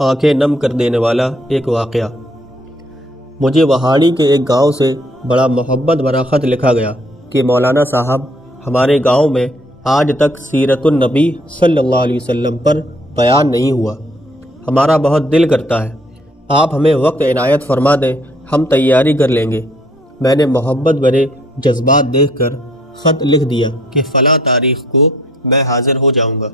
آنکھیں نم کر دینے والا ایک واقعہ۔ مجھے وہاڑی کے ایک گاؤں سے بڑا محبت بھرا خط لکھا گیا کہ مولانا صاحب ہمارے گاؤں میں آج تک سیرت النبی صلی اللہ علیہ وسلم پر بیان نہیں ہوا، ہمارا بہت دل کرتا ہے، آپ ہمیں وقت عنایت فرما دیں، ہم تیاری کر لیں گے۔ میں نے محبت بھرے جذبات دیکھ کر خط لکھ دیا کہ فلاں تاریخ کو میں حاضر ہو جاؤں گا۔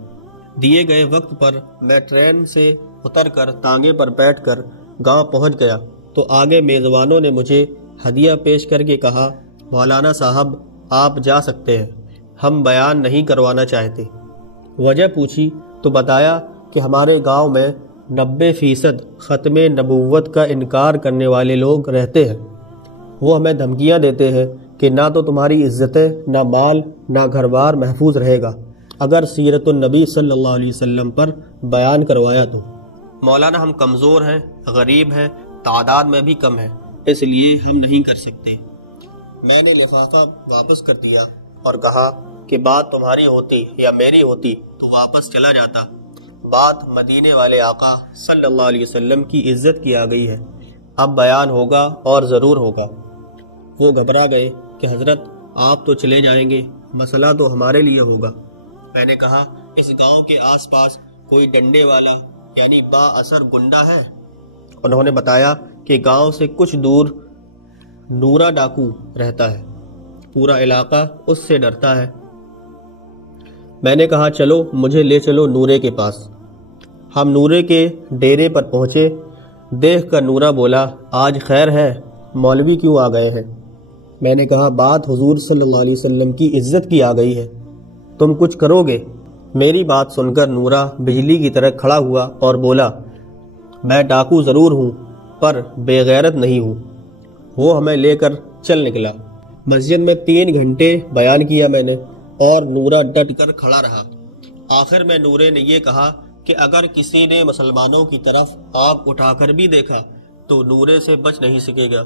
دیے گئے وقت پر میں ٹرین سے اتر کر تانگے پر بیٹھ کر گاؤں پہنچ گیا تو آگے میزبانوں نے مجھے ہدیہ پیش کر کے کہا، مولانا صاحب آپ جا سکتے ہیں، ہم بیان نہیں کروانا چاہتے۔ وجہ پوچھی تو بتایا کہ ہمارے گاؤں میں 90% ختم نبوت کا انکار کرنے والے لوگ رہتے ہیں، وہ ہمیں دھمکیاں دیتے ہیں کہ نہ تو تمہاری عزتیں، نہ مال، نہ گھر بار محفوظ رہے گا اگر سیرت النبی صلی اللہ علیہ وسلم پر بیان کروایا تو۔ مولانا ہم کمزور ہیں، غریب ہیں، تعداد میں بھی کم ہیں، اس لیے ہم نہیں کر سکتے۔ میں نے لفافہ واپس کر دیا اور کہا کہ بات تمہاری ہوتی یا میری ہوتی تو واپس چلا جاتا، بات مدینے والے آقا صلی اللہ علیہ وسلم کی عزت کی آ گئی ہے، اب بیان ہوگا اور ضرور ہوگا۔ وہ گھبرا گئے کہ حضرت آپ تو چلے جائیں گے، مسئلہ تو ہمارے لیے ہوگا۔ میں نے کہا اس گاؤں کے آس پاس کوئی ڈنڈے والا یعنی با اثر گنڈا ہے؟ انہوں نے بتایا کہ گاؤں سے کچھ دور نورا ڈاکو رہتا ہے، پورا علاقہ اس سے ڈرتا ہے۔ میں نے کہا چلو مجھے لے چلو نورے کے پاس۔ ہم نورے کے ڈیرے پر پہنچے، دیکھ کر نورا بولا، آج خیر ہے، مولوی کیوں آ گئے ہیں؟ میں نے کہا بات حضور صلی اللہ علیہ وسلم کی عزت کی آ گئی ہے، تم کچھ کرو گے؟ میری بات سن کر نورا بجلی کی طرح کھڑا ہوا اور بولا، میں ڈاکو ضرور ہوں پر بے غیرت نہیں ہوں۔ وہ ہمیں لے کر چل نکلا۔ مسجد میں 3 گھنٹے بیان کیا میں نے اور نورا ڈٹ کر کھڑا رہا۔ آخر میں نورے نے یہ کہا کہ اگر کسی نے مسلمانوں کی طرف آنکھ اٹھا کر بھی دیکھا تو نورے سے بچ نہیں سکے گا۔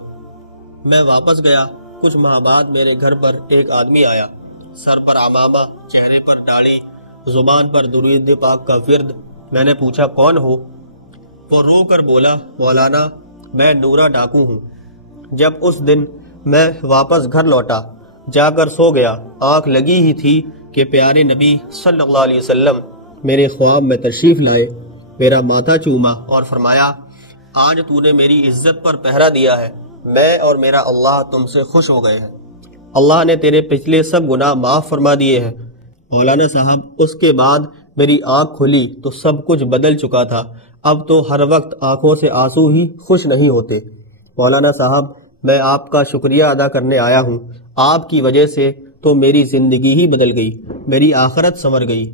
میں واپس گیا۔ کچھ ماہ بعد میرے گھر پر ایک آدمی آیا، سر پر عمامہ، چہرے پر داڑھی، زبان پر درود پاک کا ورد۔ میں نے پوچھا کون ہو؟ وہ رو کر بولا، مولانا میں نورا ڈاکو ہوں۔ جب اس دن میں واپس گھر لوٹا، جا کر سو گیا، آنکھ لگی ہی تھی کہ پیارے نبی صلی اللہ علیہ وسلم میرے خواب میں تشریف لائے، میرا ماتھا چوما اور فرمایا، آج تو نے میری عزت پر پہرا دیا ہے، میں اور میرا اللہ تم سے خوش ہو گئے ہیں، اللہ نے تیرے پچھلے سب گناہ معاف فرما دیے ہیں۔ مولانا صاحب اس کے بعد میری آنکھ کھلی تو سب کچھ بدل چکا تھا، اب تو ہر وقت آنکھوں سے آنسو ہی خوش نہیں ہوتے۔ مولانا صاحب میں آپ کا شکریہ ادا کرنے آیا ہوں، آپ کی وجہ سے تو میری زندگی ہی بدل گئی، میری آخرت سنور گئی۔